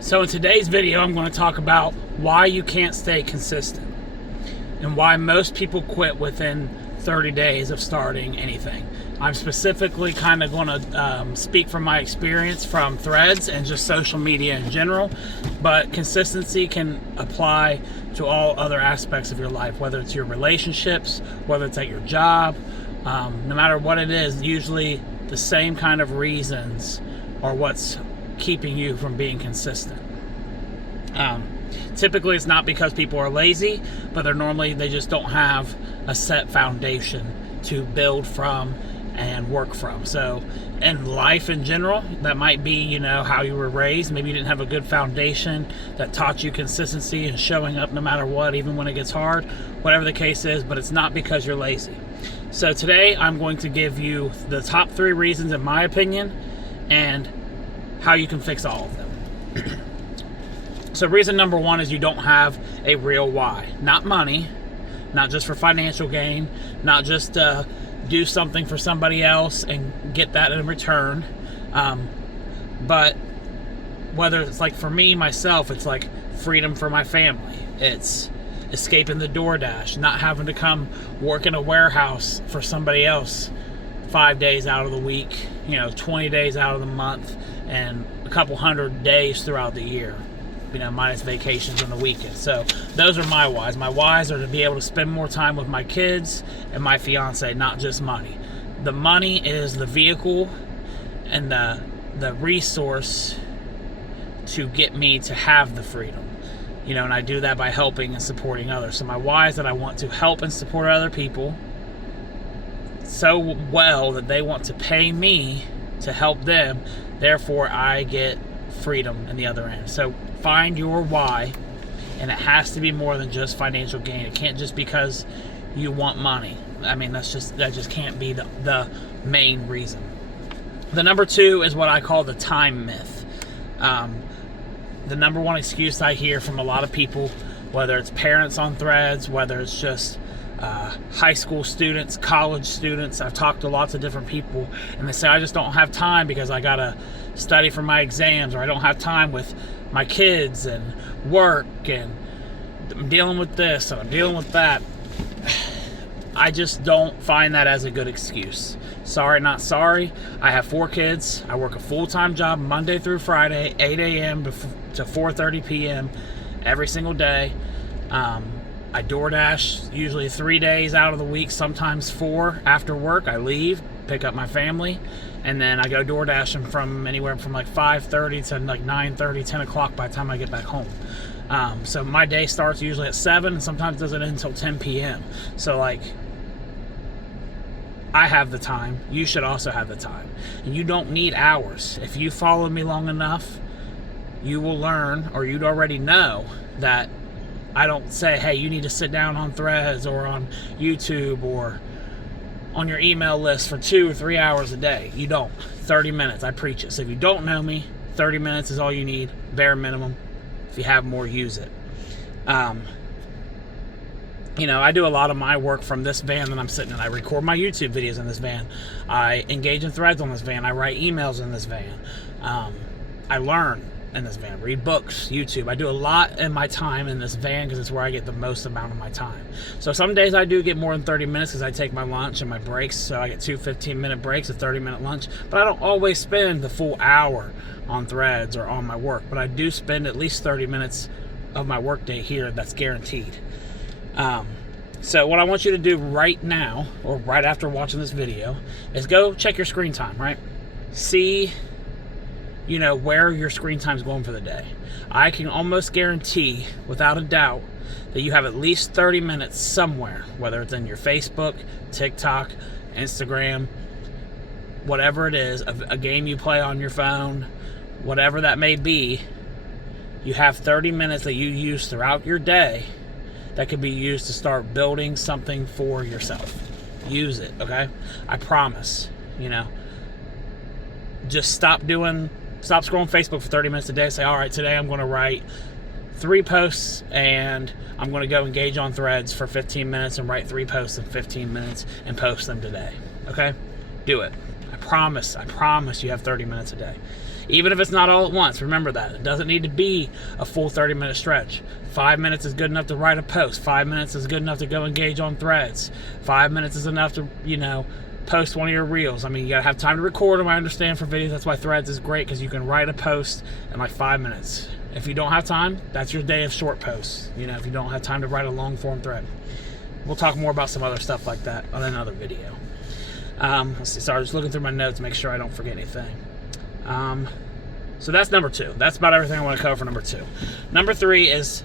So in today's video, I'm going to talk about why you can't stay consistent and why most people quit within 30 days of starting anything. I'm specifically kind of going to speak from my experience from Threads and just social media in general, but consistency can apply to all other aspects of your life, whether it's your relationships, whether it's at your job, no matter what it is. Usually the same kind of reasons are what's keeping you from being consistent. Typically it's not because people are lazy, but they just don't have a set foundation to build from and work from. So in life in general, that might be, how you were raised. Maybe you didn't have a good foundation that taught you consistency and showing up no matter what, even when it gets hard, whatever the case is, but it's not because you're lazy. So today I'm going to give you the top 3 reasons, in my opinion, and how you can fix all of them. So reason number 1 is you don't have a real why. Not money, not just for financial gain, not just do something for somebody else and get that in return, but whether it's like for me, myself, it's like freedom for my family. It's escaping the DoorDash, not having to come work in a warehouse for somebody else 5 days out of the week, 20 days out of the month, and a couple hundred days throughout the year, minus vacations on the weekend. So those are my whys. My whys are to be able to spend more time with my kids and my fiance, not just money. The money is the vehicle and the resource to get me to have the freedom. And I do that by helping and supporting others. So my why is that I want to help and support other people so well that they want to pay me to help them. Therefore, I get freedom in the other end. So find your why, and it has to be more than just financial gain. It can't just because you want money. That just can't be the main reason. The number 2 is what I call the time myth. The number 1 excuse I hear from a lot of people, whether it's parents on Threads, whether it's just high school students, college students. I've talked to lots of different people, and they say, I just don't have time because I gotta study for my exams, or I don't have time with my kids and work, and I'm dealing with this and I'm dealing with that. I just don't find that as a good excuse. Sorry, not sorry. I have 4 kids. I work a full-time job Monday through Friday, 8 a.m. to 4:30 p.m. every single day. I DoorDash usually 3 days out of the week, sometimes 4. After work, I leave, pick up my family, and then I go DoorDashing from anywhere from like 5:30 to like 9:30, 10 o'clock by the time I get back home. So my day starts usually at 7 and sometimes doesn't end until 10 p.m. So I have the time. You should also have the time. And you don't need hours. If you follow me long enough, you will learn, or you'd already know, that I don't say, hey, you need to sit down on Threads or on YouTube or on your email list for 2 or 3 hours a day. You don't. 30 minutes, I preach it. So if you don't know me, 30 minutes is all you need, bare minimum. If you have more, use it. I do a lot of my work from this van that I'm sitting in. I record my YouTube videos in this van. I engage in Threads on this van. I write emails in this van. I learn in this van, read books, YouTube. I do a lot in my time in this van because it's where I get the most amount of my time. So some days I do get more than 30 minutes because I take my lunch and my breaks. So I get 2 15-minute breaks, a 30-minute lunch. But I don't always spend the full hour on Threads or on my work. But I do spend at least 30 minutes of my workday here. That's guaranteed. So what I want you to do right now, or right after watching this video, is go check your screen time, right? See where your screen time is going for the day. I can almost guarantee, without a doubt, that you have at least 30 minutes somewhere, whether it's in your Facebook, TikTok, Instagram, whatever it is, a game you play on your phone, whatever that may be. You have 30 minutes that you use throughout your day that could be used to start building something for yourself. Use it, okay? I promise. Just stop scrolling Facebook for 30 minutes a day. Say, all right, today I'm going to write 3 posts and I'm going to go engage on Threads for 15 minutes and write 3 posts in 15 minutes and post them today. Okay? Do it. I promise you have 30 minutes a day. Even if it's not all at once, remember that. It doesn't need to be a full 30-minute stretch. 5 minutes is good enough to write a post. 5 minutes is good enough to go engage on threads. 5 minutes is enough to, post one of your reels. I mean, you gotta have time to record them, I understand, for videos. That's why threads is great, because you can write a post in like 5 minutes. If you don't have time, that's your day of short posts. If you don't have time to write a long form thread. We'll talk more about some other stuff like that on another video. Let's see, sorry, just looking through my notes, make sure I don't forget anything. So that's number 2. That's about everything I want to cover for number 2. Number 3 is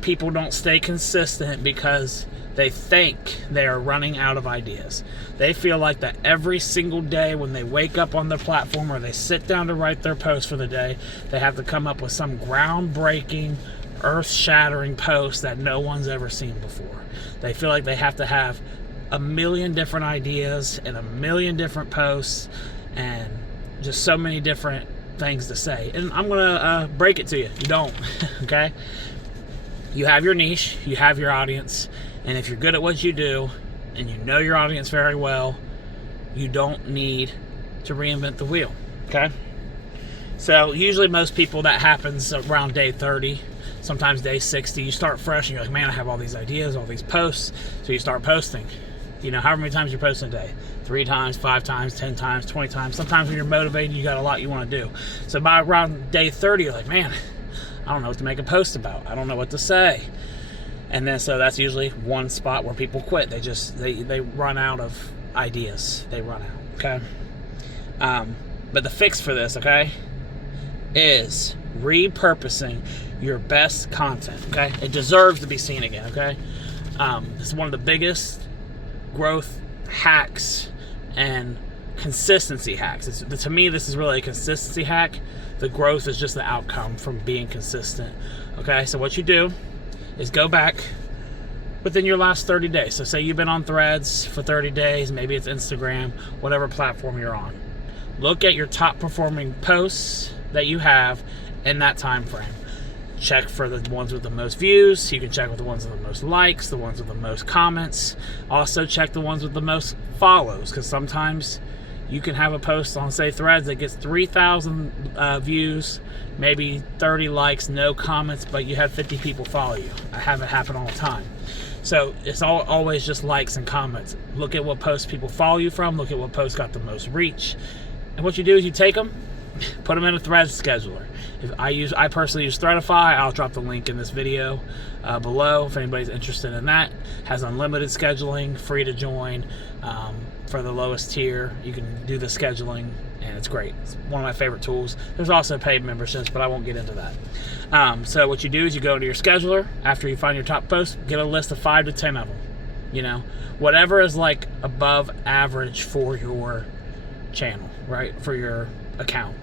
people don't stay consistent because they think they are running out of ideas. They feel like that every single day when they wake up on their platform or they sit down to write their post for the day, they have to come up with some groundbreaking, earth-shattering post that no one's ever seen before. They feel like they have to have a million different ideas and a million different posts and just so many different things to say. And I'm gonna break it to you. You don't. Okay? You have your niche, you have your audience, and if you're good at what you do and you know your audience very well, you don't need to reinvent the wheel. Okay? So usually most people, that happens around day 30, sometimes day 60. You start fresh and you're like, man, I have all these ideas, all these posts. So you start posting. However many times you're posting a day. 3 times, 5 times, 10 times, 20 times. Sometimes when you're motivated, you got a lot you want to do. So by around day 30, you're like, man, I don't know what to make a post about. I don't know what to say. And then so that's usually one spot where people quit. They run out of ideas. They run out. Okay. But the fix for this, okay, is repurposing your best content. Okay. It deserves to be seen again. Okay. It's one of the biggest growth hacks and consistency hacks. To me, this is really a consistency hack. The growth is just the outcome from being consistent. Okay, so what you do is go back within your last 30 days. So say you've been on threads for 30 days, maybe it's Instagram, whatever platform you're on. Look at your top performing posts that you have in that time frame. Check for the ones with the most views. You can check with the ones with the most likes, the ones with the most comments. Also check the ones with the most follows, because sometimes you can have a post on, say, threads that gets 3,000 views, maybe 30 likes, no comments, but you have 50 people follow you. I have it happen all the time. So it's always just likes and comments. Look at what posts people follow you from. Look at what posts got the most reach. And what you do is you take them, put them in a threads scheduler. I personally use Threadify. I'll drop the link in this video below if anybody's interested in that. Has unlimited scheduling, free to join. For the lowest tier, you can do the scheduling, and it's great. It's one of my favorite tools. There's also paid memberships, but I won't get into that. So what you do is you go into your scheduler. After you find your top posts, get a list of 5 to 10 of them. Whatever is like above average for your channel, right? For your account.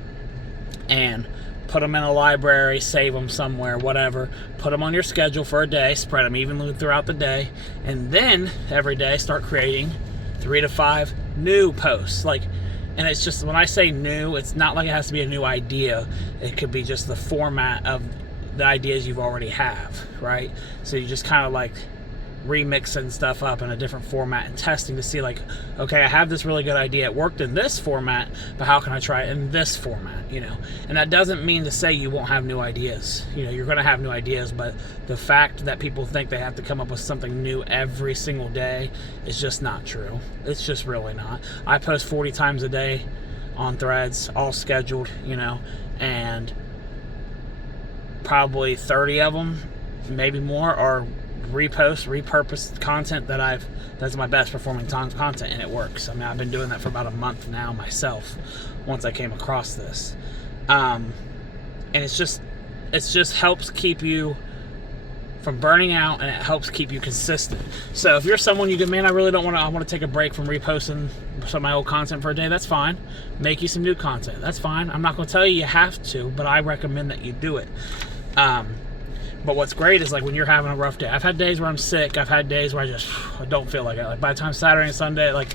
And put them in a library, save them somewhere, whatever. Put them on your schedule for a day, spread them evenly throughout the day, and then every day start creating 3 to 5 new posts. And it's just, when I say new, it's not like it has to be a new idea. It could be just the format of the ideas you've already have, right? So you just kind of like remixing stuff up in a different format and testing to see like, okay, I have this really good idea. It worked in this format, but how can I try it in this format, And that doesn't mean to say you won't have new ideas. You're going to have new ideas, but the fact that people think they have to come up with something new every single day is just not true. It's just really not. I post 40 times a day on threads, all scheduled, and probably 30 of them, maybe more, are repurposed content that's my best performing content, and it works. I mean, I've been doing that for about a month now myself, once I came across this. And it just helps keep you from burning out, and it helps keep you consistent. So if you're someone you go, man, I want to take a break from reposting some of my old content for a day, that's fine. Make you some new content, that's fine. I'm not going to tell you have to, but I recommend that you do it. But what's great is like when you're having a rough day. I've had days where I'm sick. I've had days where I don't feel like it. Like by the time Saturday and Sunday, like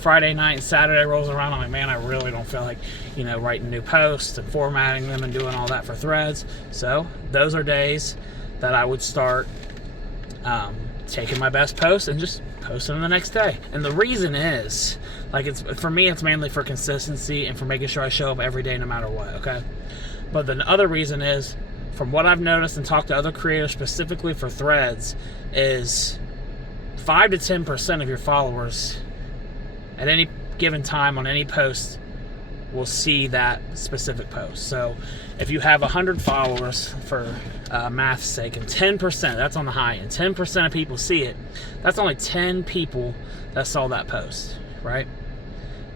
Friday night and Saturday rolls around, I'm like, man, I really don't feel like, writing new posts and formatting them and doing all that for threads. So those are days that I would start taking my best posts and just posting them the next day. And the reason is, like, it's for me, it's mainly for consistency and for making sure I show up every day no matter what, okay? But the other reason is, from what I've noticed and talked to other creators specifically for Threads, is 5 to 10% of your followers at any given time on any post will see that specific post. So if you have 100 followers, for math's sake, and 10%, that's on the high end, 10% of people see it, that's only 10 people that saw that post, right?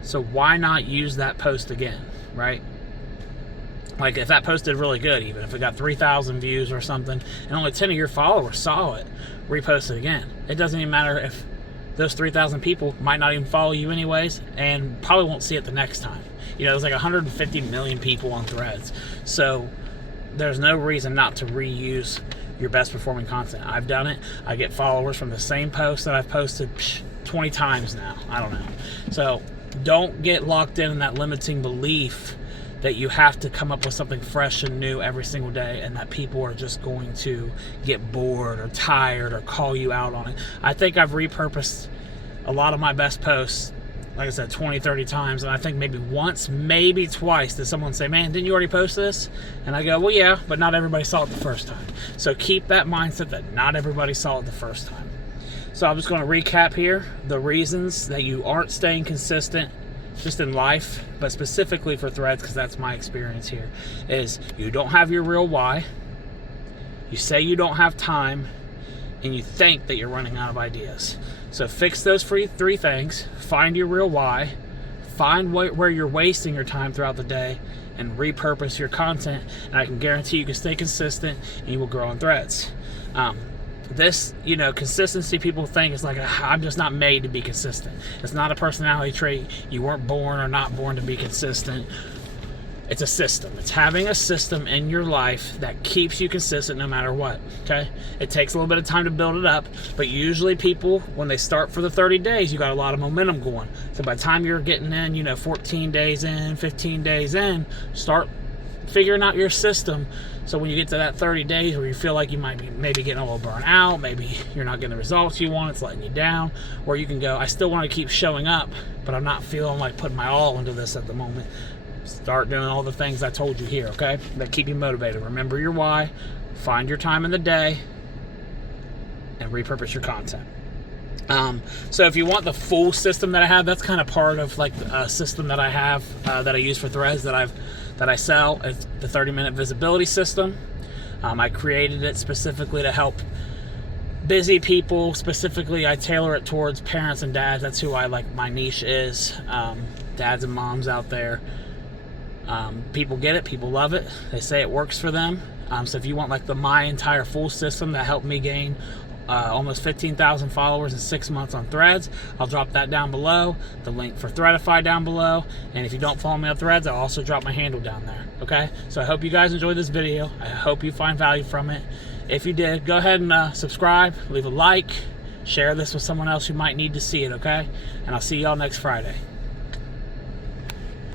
So why not use that post again, right? Like, if that post did really good, even if it got 3,000 views or something, and only 10 of your followers saw it, repost it again. It doesn't even matter if those 3,000 people might not even follow you anyways, and probably won't see it the next time. You know, there's like 150 million people on Threads. So there's no reason not to reuse your best performing content. I've done it. I get followers from the same post that I've posted 20 times now. I don't know. So don't get locked in that limiting belief that you have to come up with something fresh and new every single day, and that people are just going to get bored or tired or call you out on it. I think I've repurposed a lot of my best posts, like I said, 20, 30 times, and I think maybe once, maybe twice, did someone say, man, didn't you already post this? And I go, well, yeah, but not everybody saw it the first time. So keep that mindset that not everybody saw it the first time. So I'm just going to recap here the reasons that you aren't staying consistent just in life, but specifically for Threads, because that's my experience here, is you don't have your real why, you say you don't have time, and you think that you're running out of ideas. So fix those three things, find your real why, find where you're wasting your time throughout the day, and repurpose your content, and I can guarantee you can stay consistent and you will grow on Threads. This, you know, consistency, people think it's like, I'm just not made to be consistent. It's not a personality trait. You weren't born or not born to be consistent. It's a system. It's having a system in your life that keeps you consistent no matter what, okay? It takes a little bit of time to build it up, but usually people, when they start for the 30 days, you got a lot of momentum going. So by the time you're getting in, you know, 14 days in, 15 days in, start figuring out your system. So when you get to that 30 days where you feel like you might be maybe getting a little burnt out, maybe you're not getting the results you want, it's letting you down, or you can go, I still want to keep showing up, but I'm not feeling like putting my all into this at the moment. Start doing all the things I told you here, okay, that keep you motivated. Remember your why, find your time in the day, and repurpose your content. So if you want the full system that I have, that's kind of part of like a system that I have that I use for Threads that I sell. It's the 30-minute visibility system. I created it specifically to help busy people. Specifically, I tailor it towards parents and dads. That's who my niche is. Dads and moms out there. People get it. People love it. They say it works for them. So if you want like my entire full system that helped me gain almost 15,000 followers in 6 months on Threads, I'll drop that down below, the link for Threadify down below, and if you don't follow me on Threads, I'll also drop my handle down there, okay? So I hope you guys enjoyed this video. I hope you find value from it. If you did, go ahead and subscribe, leave a like, share this with someone else who might need to see it, okay? And I'll see y'all next Friday.